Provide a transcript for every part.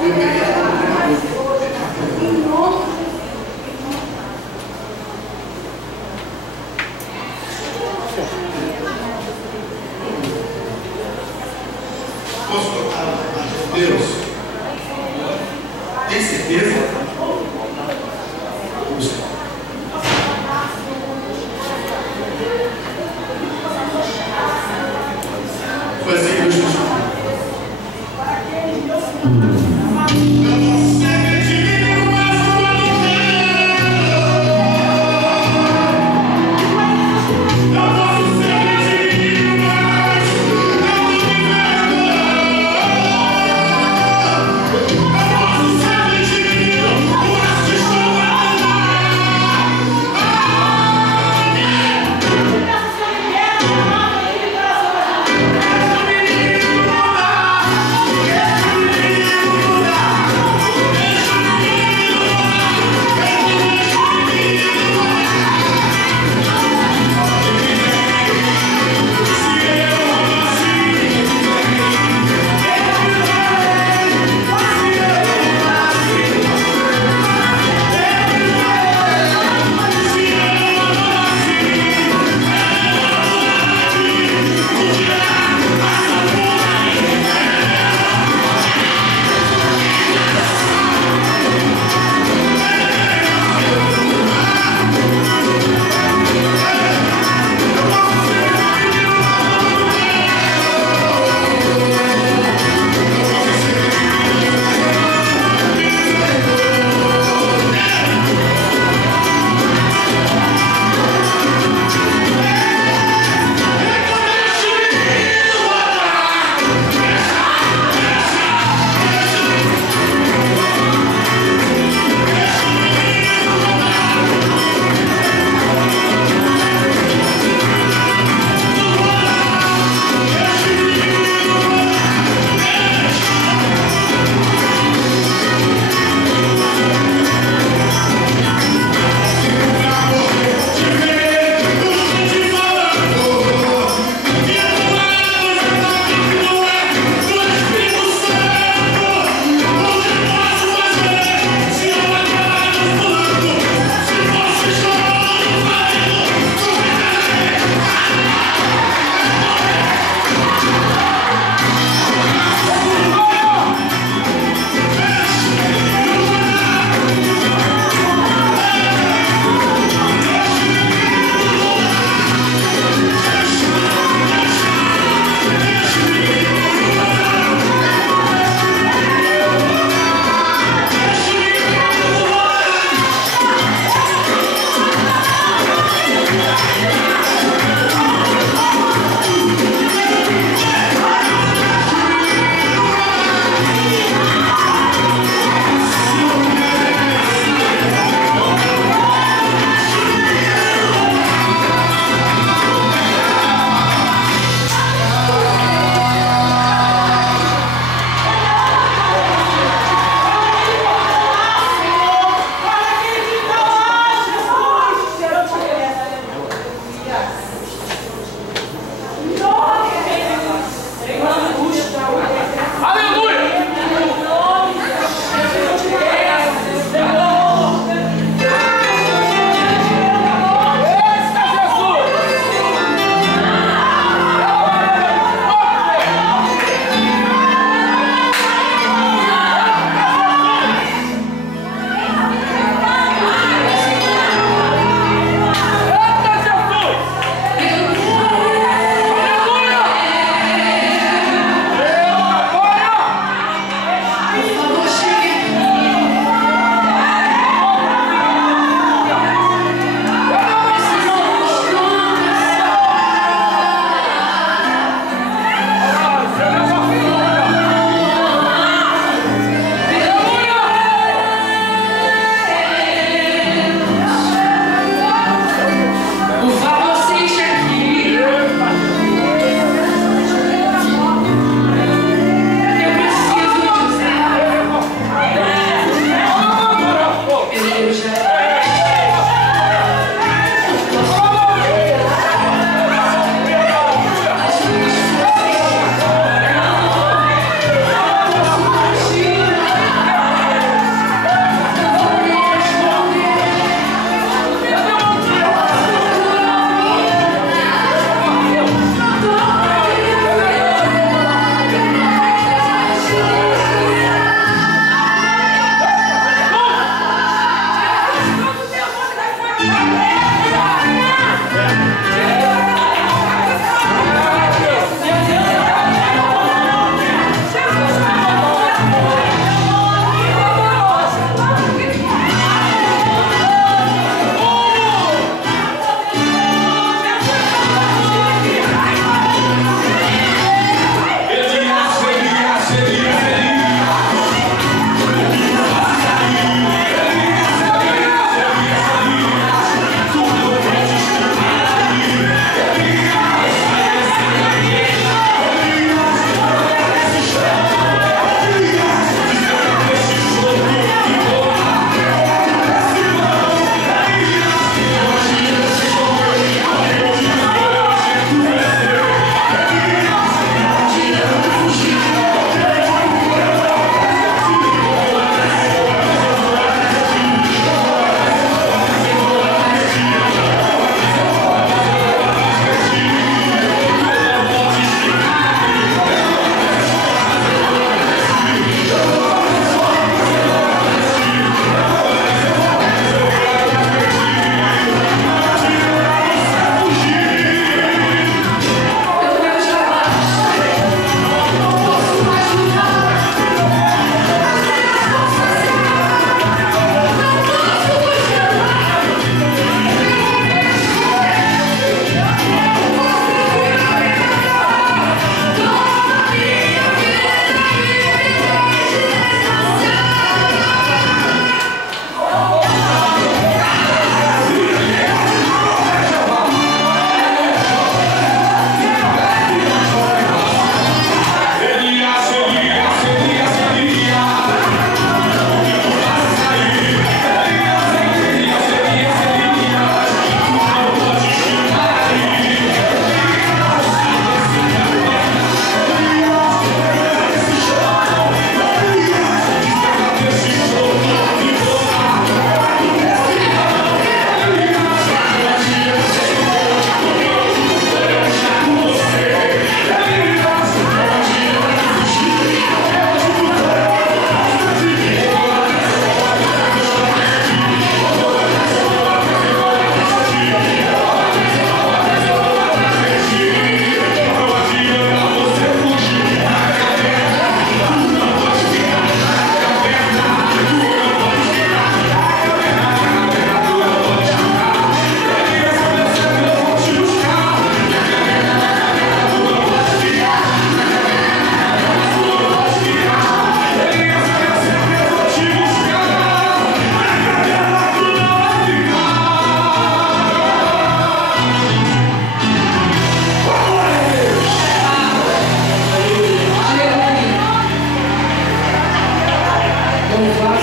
Posso tocar a Deus? Tem certeza? Foi assim que eu estou.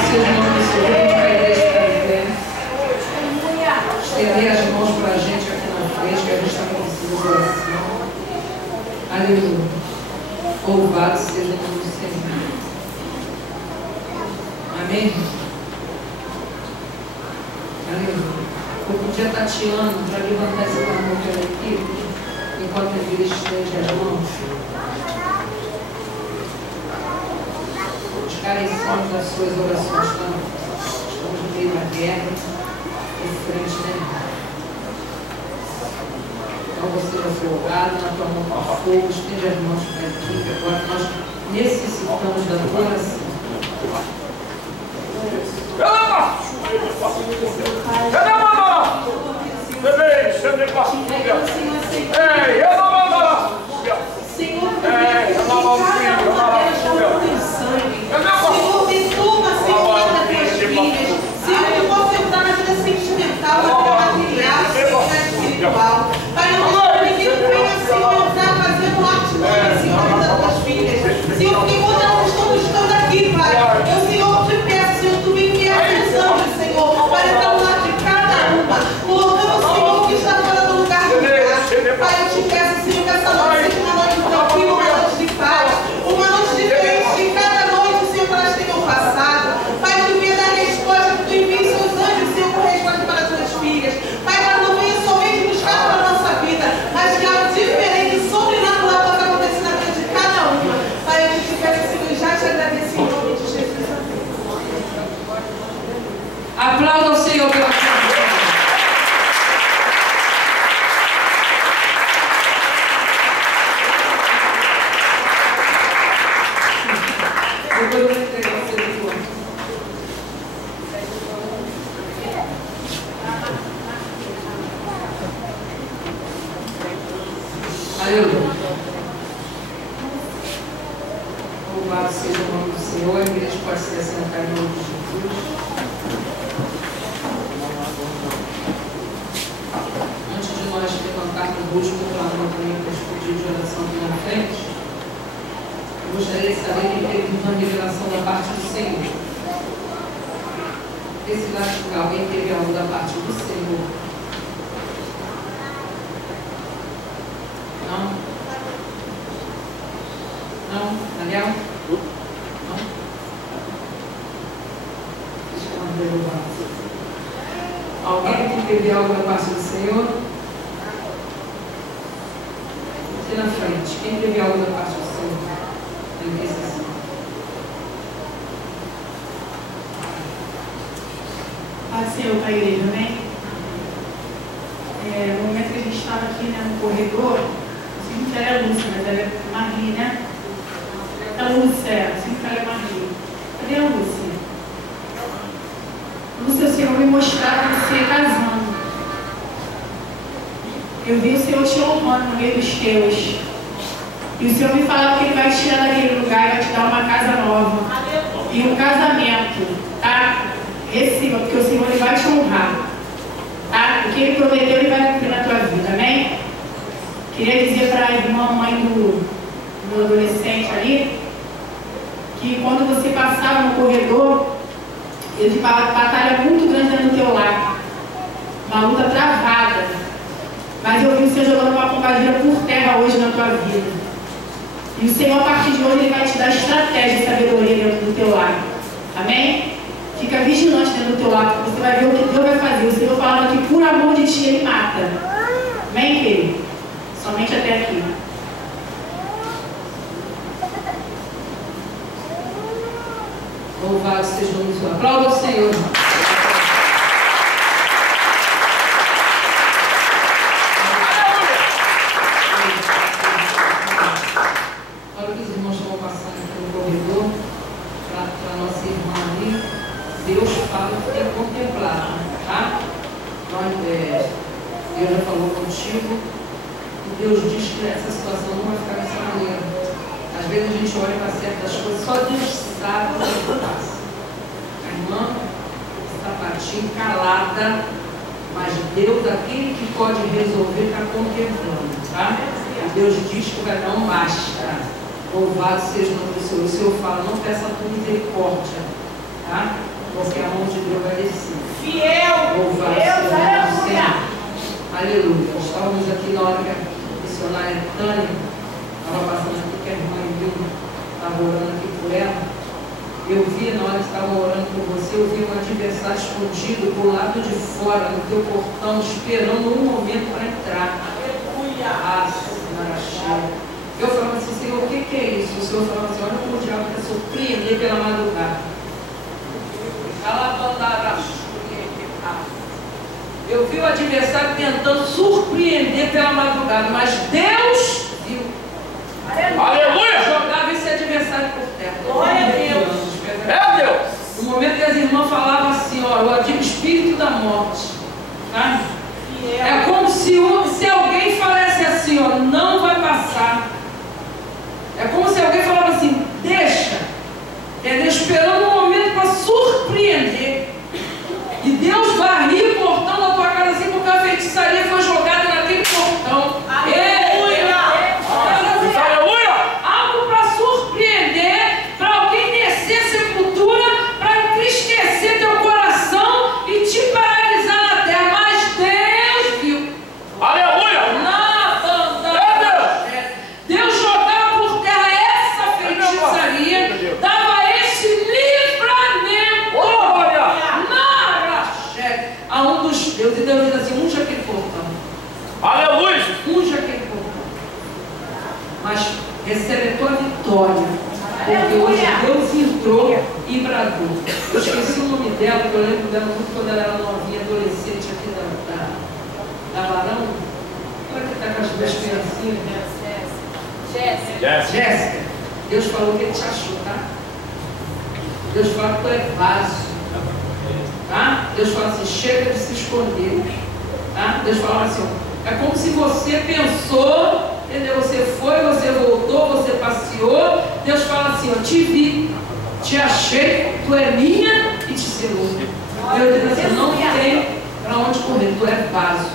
seja o nome do Senhor, a gente vai deixar de pé. Estender as mãos para a gente aqui na frente, que a gente está precisando de oração. Aleluia. Louvado seja o nome do Senhor. Amém? Aleluia. Eu podia estar Tatiana para levantar esse clamor pela equipe, enquanto a igreja estende as mãos. Os carecemos das suas orações, estamos no meio da guerra, em frente, né? Então você vai ser orado na tua mão com fogo, estende as mãos para a equipe. Agora nós necessitamos da tua oração. Aplauda o Senhor pela sua vida. Depois eu vou entregar o seu diploma. Aleluia. Louvado seja o nome do Senhor. A igreja pode se assentar em nome de Jesus. Nós levantarmos o último clamor também para os pedidos de oração aqui na frente, eu gostaria de saber quem teve uma revelação da parte do Senhor. Esse lugar, alguém teve algo da parte do Senhor? Não? Não? Daniel? Não? Deixa eu derrubar. Alguém que teve algo da parte do Senhor? Aqui na frente, quem teve algo da parte do Senhor? Paz Senhor para a igreja, amém? No momento que a gente estava aqui, né, no corredor, eu sinto que ela é Lúcia, mas ela é Marli, né? A Lúcia, eu sinto que ela é Marli. Cadê a Lúcia? Lúcia, o Senhor me mostrava você casando. Eu vi o Senhor te honrando no meio dos teus. E o Senhor me falava que Ele vai te tirar daquele lugar e vai te dar uma casa nova. E um casamento, tá? Receba, porque o Senhor Ele vai te honrar. Tá? O que Ele prometeu, Ele vai cumprir na tua vida, amém? Queria dizer para a irmã, mãe do adolescente ali, que quando você passava no corredor, ele ficava uma batalha muito grande dentro do teu lar. Uma luta travada. Mas eu vi o Senhor jogando uma pombagira por terra hoje na tua vida. E o Senhor, a partir de hoje, Ele vai te dar estratégia e sabedoria dentro do teu lar. Amém? Fica vigilante dentro do teu lar, porque você vai ver o que Deus vai fazer. O Senhor falando que por amor de ti, Ele mata. Amém, querido? Somente até aqui. Louvado seja o nome do Senhor. Aplauda o Senhor. Agora que os irmãos estão passando pelo corredor, para a nossa irmã ali, Deus fala que é contemplado, tá? Deus já falou contigo, e Deus diz que essa situação não vai ficar dessa maneira. Às vezes a gente olha para certas coisas, só Deus sabe o que passa. A irmã está partindo calada, mas Deus, aquele que pode resolver, está contemplando, tá? E Deus diz que vai dar um basta. Louvado seja o nome do Senhor. O Senhor fala, não peça por misericórdia, tá? Aleluia. Estávamos aqui na hora que a missionária Tânia estava passando aqui, que a irmã Emília estava orando aqui por ela. Eu vi, na hora que estava orando por você, eu vi um adversário escondido do lado de fora, no teu portão, esperando um momento para entrar. Aleluia! Ah, Senhora. Eu falava assim, Senhor, o que é isso? O Senhor falava assim, olha como o diabo quer surpreender pela madrugada. Eu vi o adversário tentando surpreender pela madrugada, mas Deus viu. Aleluia! Jogava esse adversário por terra. Glória a Deus. É Deus! No momento que as irmãs falavam assim, ó, o espírito da morte, tá? É como se alguém falasse assim, ó, não vai passar. É como se alguém falava assim, deixa. Entendeu? Esperando um momento para surpreender. E Deus varria o portão da tua casa assim, porque a feitiçaria foi jogada naquele portão. Aleluia! Aleluia! Algo para surpreender, para alguém descer a sepultura, para entristecer teu coração e te paralisar na terra. Mas Deus viu. Aleluia! Na banda. Deus jogava por terra essa feitiçaria, dava esse livramento. Glória! A um dos deuses, e Deus diz assim, unja aquele portão. Aleluia! Unja aquele portão. Mas recebe a tua vitória. Porque hoje Deus entrou e bradou. Eu esqueci o nome dela, porque eu lembro dela muito quando ela era novinha, adolescente aqui da Barão. Olha que está com as duas criancinhas. Jéssica. Deus falou que ele te achou, tá? Deus fala que tu é vaso. Tá? Deus fala assim, chega de se esconder. Tá? Deus fala assim, é como se você pensou, entendeu? Você foi, você voltou, você passeou. Deus fala assim, ó, te vi, te achei, tu é minha e te selou. Deus diz assim, não tem para onde correr, tu é vaso,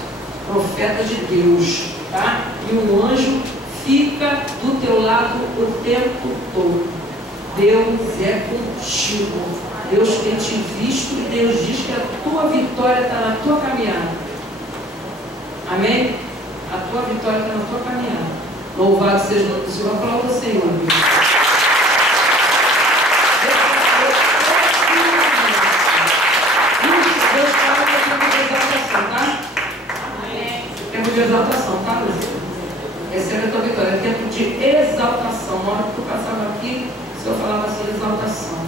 profeta de Deus, tá? E um anjo fica do teu lado o tempo todo. Deus é contigo. Deus tem te visto e Deus diz que a tua vitória está na tua caminhada. Amém? A tua vitória está na tua caminhada. Louvado seja o nome do Senhor. Aplauda o Senhor. Deus fala que é tempo de exaltação, tá? Tempo de exaltação, tá, Luiz? Recebe a tua vitória. É tempo de exaltação. Na hora que tu passava aqui, o Senhor falava assim, exaltação.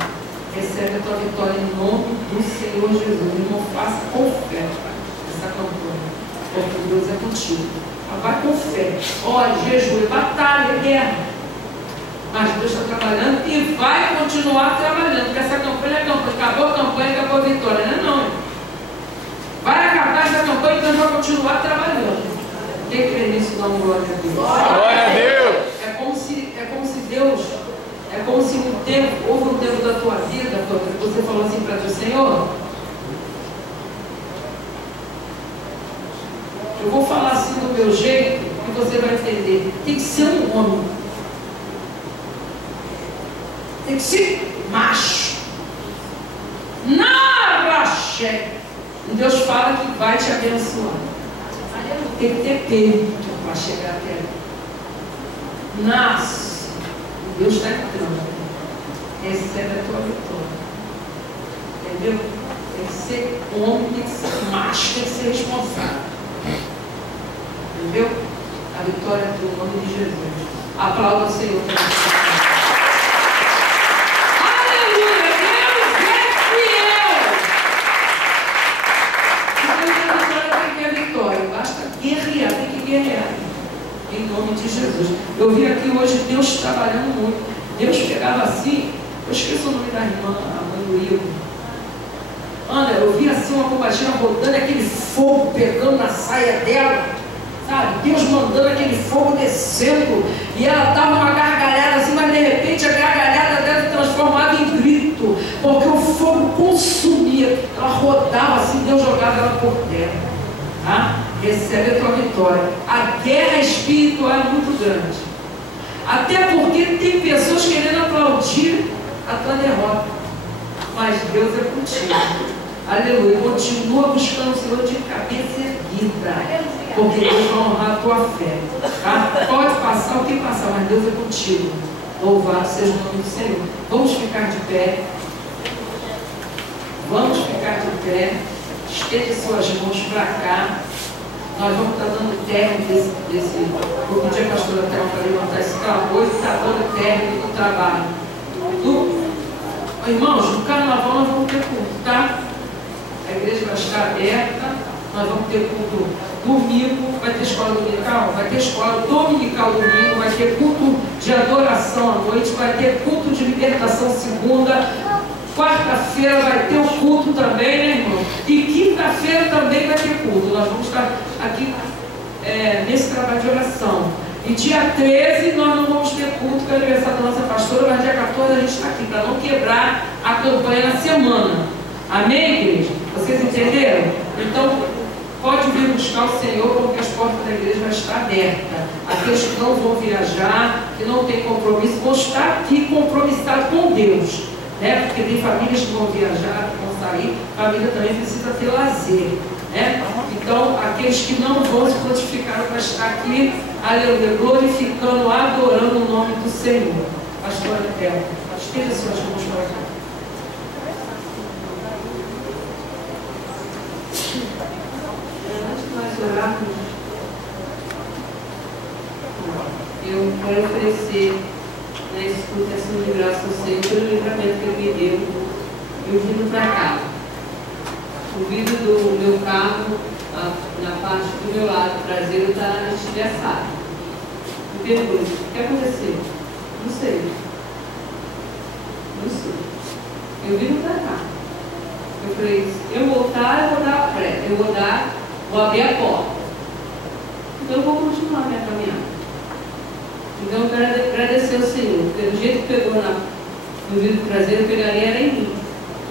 Recebe a tua vitória em nome do Senhor Jesus. Irmão, faça com fé essa campanha. Porque Deus é contigo. Vai com fé. Olha, jejum, batalha, guerra. Mas Deus está trabalhando e vai continuar trabalhando. Porque essa campanha é campanha. Acabou a campanha, acabou a vitória. Não. Vai acabar essa campanha e Deus vai continuar trabalhando. Quem crê nisso, dá uma glória a Deus. Glória a Deus! É como se Deus... É como se houve um tempo da tua vida, que você falou assim para Deus, Senhor, eu vou falar assim do meu jeito e você vai entender. Tem que ser um homem. Tem que ser macho. Naraxé. E Deus fala que vai te abençoar. Tem que ter peito para chegar até ali. Nasce. Deus está entrando. Recebe a tua vitória. Entendeu? Tem que ser homem, tem que ser macho, tem que ser responsável. Entendeu? A vitória é do nome de Jesus. Aplauda o Senhor. Aleluia! Deus é fiel! Tem que ter vitória. Basta guerrear, tem que guerrear. Em nome de Jesus. Eu vi aqui hoje Deus trabalhando muito. Deus pegava assim, eu esqueço o nome da irmã, a mãe do Igor. Ana, eu vi assim uma combatina rodando, aquele fogo pegando na saia dela, sabe? Deus mandando aquele fogo descendo, e ela estava numa gargalhada assim, mas de repente a gargalhada dela se transformava em grito, porque o fogo consumia, ela rodava assim, Deus jogava ela por terra. Tá? Recebe a tua vitória. A guerra espiritual é muito grande. Até porque tem pessoas querendo aplaudir a tua derrota. Mas Deus é contigo. Aleluia. Continua buscando o Senhor de cabeça erguida. porque Deus vai honrar a tua fé. Tá? Pode passar o que passar, mas Deus é contigo. Louvado seja o nome do Senhor. Vamos ficar de pé. Vamos ficar de pé. Estende suas mãos para cá. Nós vamos estar dando término desse. Vou pedir a pastora Thelma para levantar esse clamor e está dando término do trabalho. Irmãos, no carnaval nós vamos ter culto, tá? A igreja vai estar aberta. Nós vamos ter culto domingo. Vai ter escola dominical? Vai ter escola dominical domingo. Vai ter culto de adoração à noite. Vai ter culto de libertação segunda. Quarta-feira vai ter o culto também, né, irmão? E quinta-feira também vai ter culto. Nós vamos estar aqui nesse trabalho de oração. E dia 13 nós não vamos ter culto, que é o aniversário da nossa pastora, mas dia 14 a gente está aqui, para não quebrar a campanha na semana. Amém, igreja? Vocês entenderam? Então, pode vir buscar o Senhor, porque as portas da igreja vão estar abertas. Aqueles que não vão viajar, que não têm compromisso, vão estar aqui compromissados com Deus. Né? Porque tem famílias que vão viajar, que vão sair, a família também precisa ter lazer. Né? Então, aqueles que não vão se prontificaram para estar aqui, aleluia, glorificando, adorando o nome do Senhor. Pastora Thelma, esteja suas mãos para cá. Antes de nós orarmos, eu quero oferecer nesse culto ação de graça ao Senhor pelo livramento que Ele me deu, eu vindo para cá. O vidro do meu carro, na parte do meu lado traseiro, está estilhaçado. Me pergunto, o que aconteceu? Não sei. Não sei. Eu vim para cá. Eu falei, eu voltar, eu vou dar a pré, vou abrir a porta. Então eu vou continuar a minha caminhada. Então eu quero agradecer ao Senhor, porque do jeito que pegou no vidro traseiro, eu pegaria era em mim.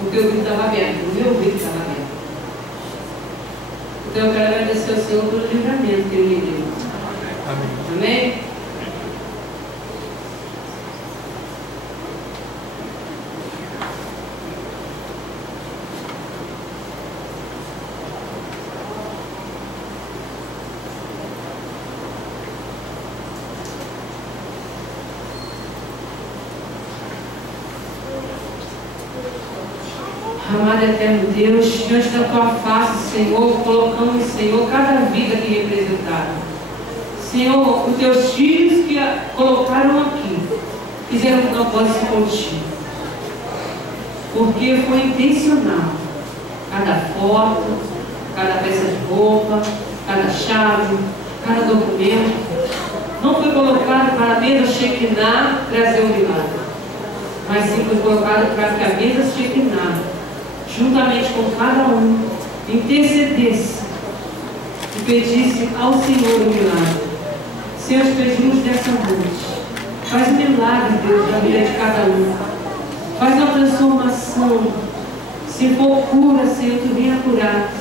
Porque o vidro estava aberto, o meu vidro estava aberto. Então eu quero agradecer ao Senhor pelo livramento que Ele me deu. Amém? Amém? Amado eterno Deus, diante da tua face, Senhor, colocamos, Senhor, cada vida aqui representada. Senhor, os teus filhos que colocaram aqui, fizeram um propósito contigo. Porque foi intencional. Cada foto, cada peça de roupa, cada chave, cada documento, não foi colocado para a mesa Shekinah trazer o milagre, mas sim foi colocado para que a mesa Shekinah, juntamente com cada um, intercedesse e pedisse ao Senhor o milagre. Senhor, te pedimos dessa noite, faz um milagre, Deus, na vida de cada um. Faz uma transformação. Se for cura, Senhor, tu venha curar.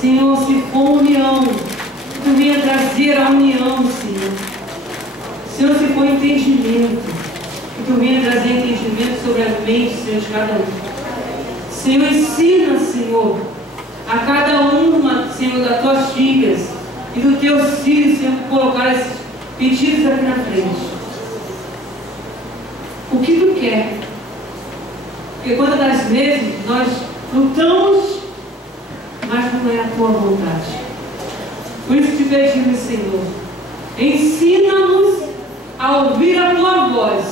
Senhor, se for união, tu venha trazer a união, Senhor. Senhor, se for entendimento, que tu venha trazer entendimento sobre a mente, Senhor, de cada um. Senhor, ensina, Senhor, a cada uma, Senhor, das tuas filhas e dos teus filhos, Senhor, colocar esses pedidos aqui na frente. O que tu quer? Porque quando das vezes nós lutamos, mas não é a tua vontade. Por isso te pedimos, Senhor, ensina-nos a ouvir a tua voz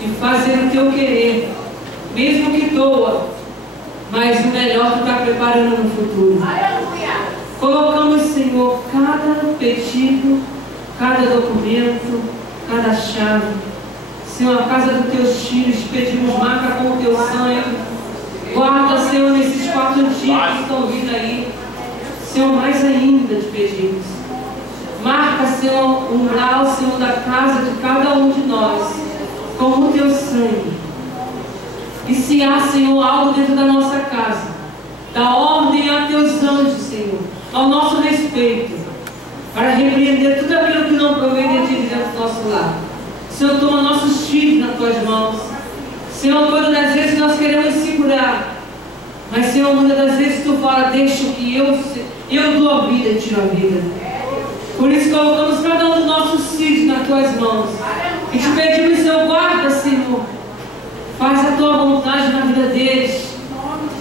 e fazer o teu querer, mesmo que doa. Mas o melhor tu está preparando no futuro. Aleluia. Colocamos, Senhor, cada pedido, cada documento, cada chave. Senhor, a casa dos teus filhos, pedimos, marca com o teu sangue. Guarda, Senhor, nesses 4 dias que estão vindo aí. Senhor, mais ainda te pedimos. Marca, Senhor, o umbral, Senhor, da casa de cada um de nós, com o teu sangue. E se há, Senhor, algo dentro da nossa casa, dá ordem a teus anjos, Senhor, ao nosso respeito, para repreender tudo aquilo que não provém de ti dentro do nosso lar. Senhor, toma nossos filhos nas tuas mãos. Senhor, muitas das vezes nós queremos segurar, mas, Senhor, muitas das vezes tu fala, deixa que eu Eu dou a vida e tiro a vida. Por isso colocamos cada um dos nossos filhos nas tuas mãos. E te pedimos, Senhor, guarda, Senhor. Faz a tua vontade na vida deles.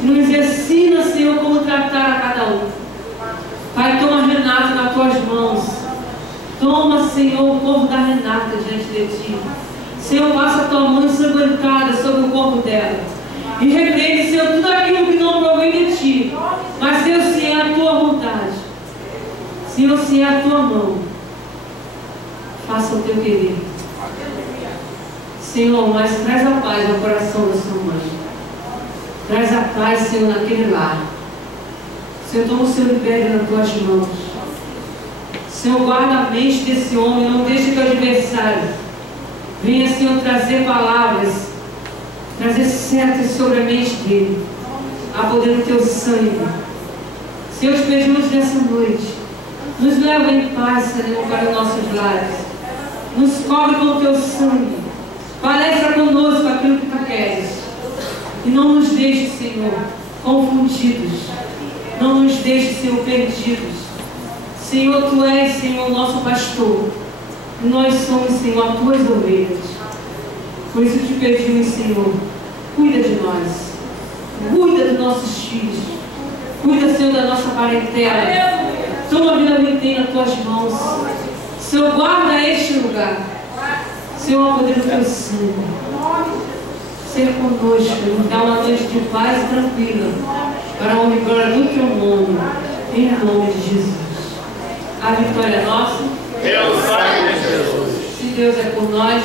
Nos ensina, Senhor, como tratar a cada um. Pai, toma Renata nas tuas mãos. Toma, Senhor, o corpo da Renata diante de ti. Senhor, passa a tua mão ensanguentada sobre o corpo dela. E repreende, Senhor, tudo aquilo que não provém de ti. Mas, Senhor, se é a tua vontade. Senhor, se é a tua mão. Faça o teu querer. Senhor, mas traz a paz ao coração da sua mãe. Traz a paz, Senhor, naquele lar. Senhor, toma o seu império nas tuas mãos. Senhor, guarda a mente desse homem. Não deixe que o adversário venha, Senhor, trazer palavras, trazer setas sobre a mente dele, a poder do teu sangue. Senhor, te pedimos nessa noite, nos leva em paz, Senhor, para os nossos lares. Nos cobre com o teu sangue. Palestra conosco aquilo que tu queres. E não nos deixe, Senhor, confundidos. Não nos deixe, Senhor, perdidos. Senhor, tu és, Senhor, nosso pastor. E nós somos, Senhor, as tuas ovelhas. Por isso te pedimos, Senhor, cuida de nós. Cuida dos nossos filhos. Cuida, Senhor, da nossa parentela. Toma a vida inteira nas tuas mãos. Senhor, guarda este lugar. Senhor, ao poder do teu sangue. Seja conosco, nos dá uma noite de paz e tranquila, para a honra e glória do teu nome, em nome de Jesus. A vitória é nossa. Deus sabe de Jesus. Se Deus é por nós.